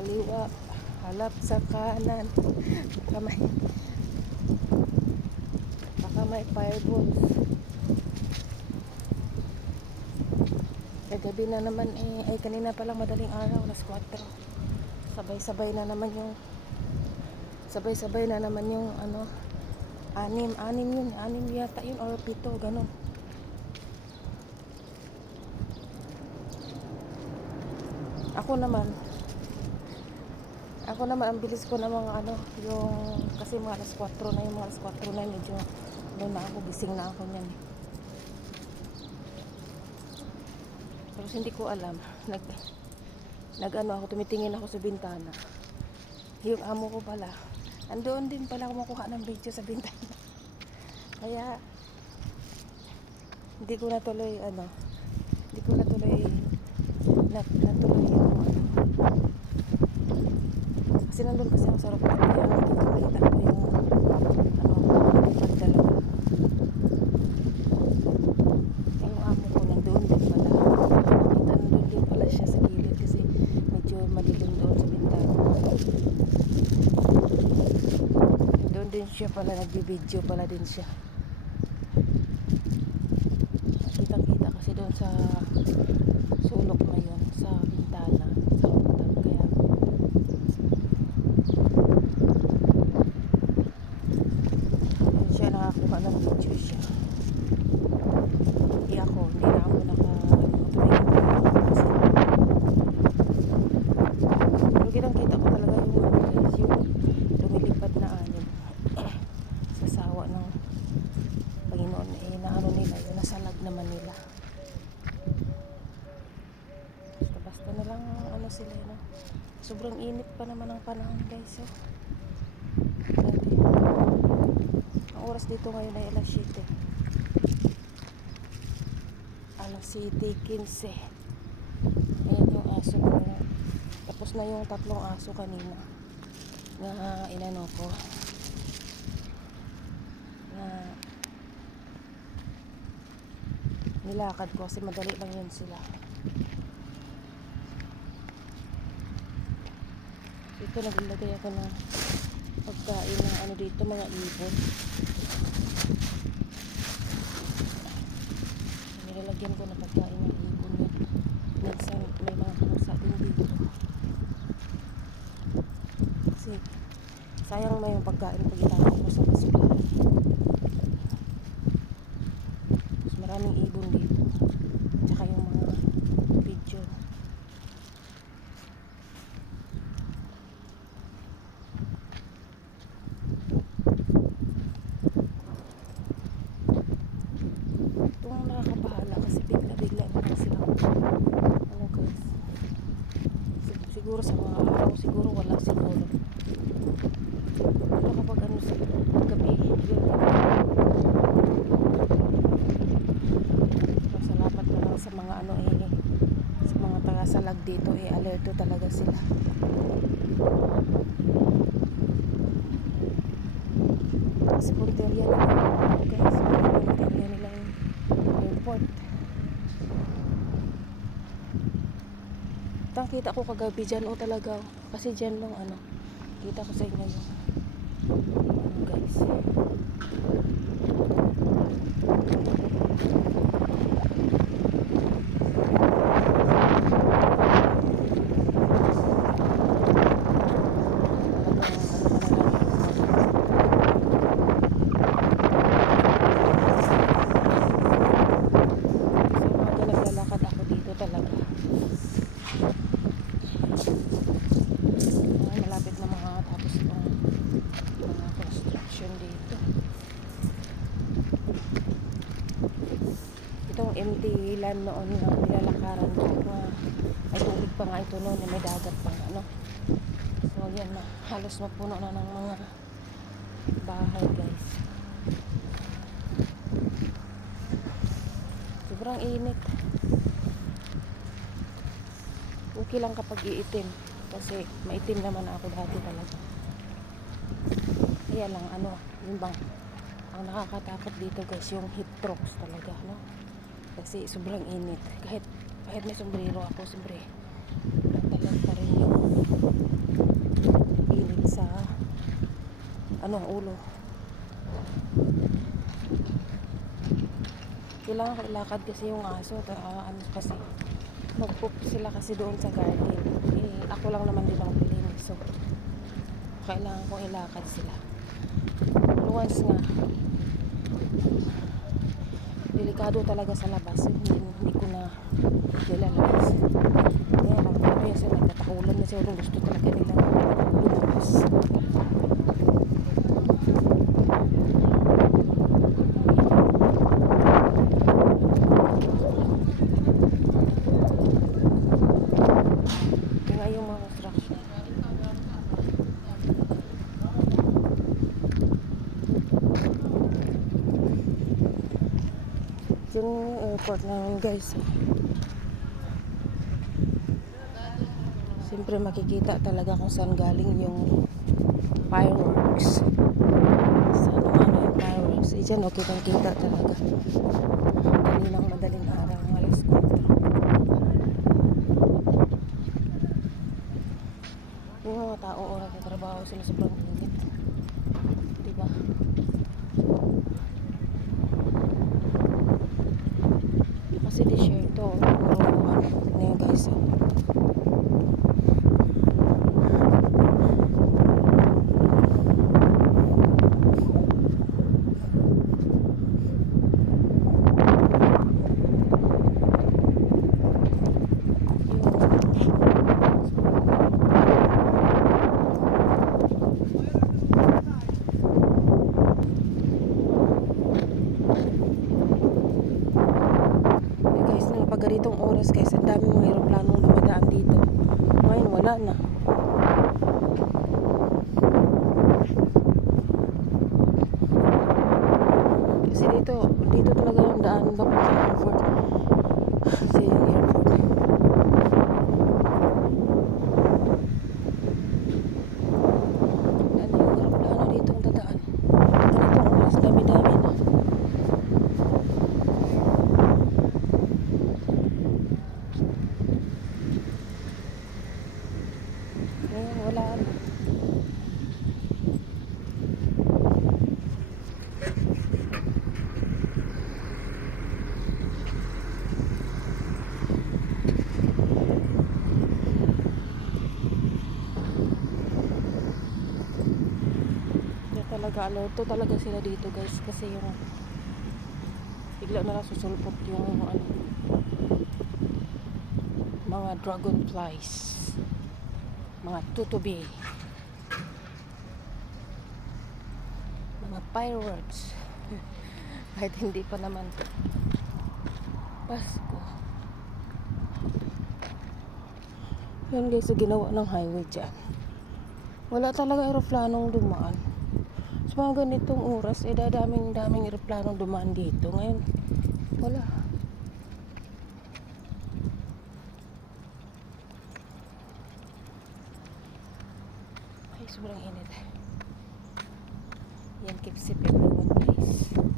kaliwa, halap sa kanan. Baka may fireballs. Gabi na naman ay kanina pa lang madaling araw, alas 4. Sabay-sabay na naman yung ano, anim yata yun or 7, ganun. Ako naman ang bilis ko na mga ano, yung kasi mga alas 4 na, yung mga alas 4 na medyo doon na ako, gising na ako niyan. Tapos hindi ko alam, nag-ano ako, tumitingin ako sa bintana. Yung amo ko pala, andoon din pala kumukuha ng video sa bintana. Kaya hindi ko natuloy natuloy yung ano. Kasi nandun kasi ako sa rooftop, kaya nakikita ko yung pagdalawa. Yung amo ko nandun din pala. Nandun din pala siya sa gilid kasi medyo madilim doon sa bintana. Doon din siya pala, nagbibideo pala din siya. Kitang-kita kasi doon sa sulok na yun, sa bintana, sa rooftop. Kaya doon siya nakakuha ng video siya. Hindi na ako tumingin kasi pero kitang-kita ko talaga yung lumilipad na anim sa sawa ng Panginoon, naano nila yun, nasalag naman nila. Basta na lang ano sila, no? Sobrang init pa naman ang panahon, guys. So, ang oras dito ngayon ay alas 7. Alas 7:15. Ayan yung aso ko. Tapos na yung 3 aso kanina na inano ko, na nilakad ko kasi madali lang yun sila. Ito, naglagay ako ng pagkain ng ano dito, mga ibon. Nilalagyan ko ng pagkain ng ibon yun. Minsan may mga pusa din dito. Kasi sayang na yung pagkain pag itapon ko sa basura. Mas maraming ibon dito. Tsaka yung mga video. Itong nakakabahala kasi bigla-bigla naman sila. Ano guys? Siguro sa mga araw, siguro wala siguro. Pero kapag ano sa gabi, masalamat na lang sa mga ano sa mga taga-salag dito alerto talaga sila. Kasi punteriya nila, guys, punteriya nila yung airport. Kita ko kagabi dyan, talaga, kasi dyan lang ano, kita ko sa inyo yung ano, guys. Malapit na mga tapos itong mga construction dito. Itong empty land noon na nilalakaran ko, ay tubig pa nga ito noon, may dagat pa nga, no? So yan na, halos mapuno na ng mga bahay, guys. Sobrang init. Okay lang kapag iitim, kasi maitim naman ako dati talaga. Kaya lang ano, yun bang ang nakakatakot dito, guys, yung heat strokes talaga, no? Kasi sobrang init. Kahit may sombrero ako, siyempre talag pa rin yung init sa ulo. Kailangan ko ilakad kasi yung aso. Kasi magpoop sila kasi doon sa garden. Ako lang naman din ang maglinis. So, kailangan kong ilakad sila. Pero once nga, delikado talaga sa labas. Hindi ko na nilalabas. Kaya lang, kaya sila nagtatakulan na sila. Gusto talaga nilang lumabas. Kaya yung mga construction. Yung airport namin guys, siyempre makikita talaga kung saan galing yung fireworks. Saan yung fireworks. Diyan kitang kita talaga. Kaninang madaling araw, alas 4. Yung mga tao oras na trabaho sila sobrang init. Diba? Kasi disyerto. Ngayon guys. Pag ganitong oras guys, ang dami mga aeroplanong dumadaan dito. Ngayon wala na. Kasi dito talaga yung daan papunta sa airport. Kasi yung airport. Ano yung aeroplano dito ang dadaan. Ganitong oras, dami-dami na. Ngayon wala na. Talaga alerto talaga sila dito guys, kasi yung bigla na lang susulpot yung mga dragonflies, mga tutubi, mga fireworks. Kahit hindi pa naman Pasko. Yan guys, ginawa ng highway dyan. Wala talaga aeroplanong dumaan. Sa mga ganitong oras, daming aeroplanong dumaan dito. Ngayon, wala. Ay, sobrang init. Yan, keep safe everyone guys.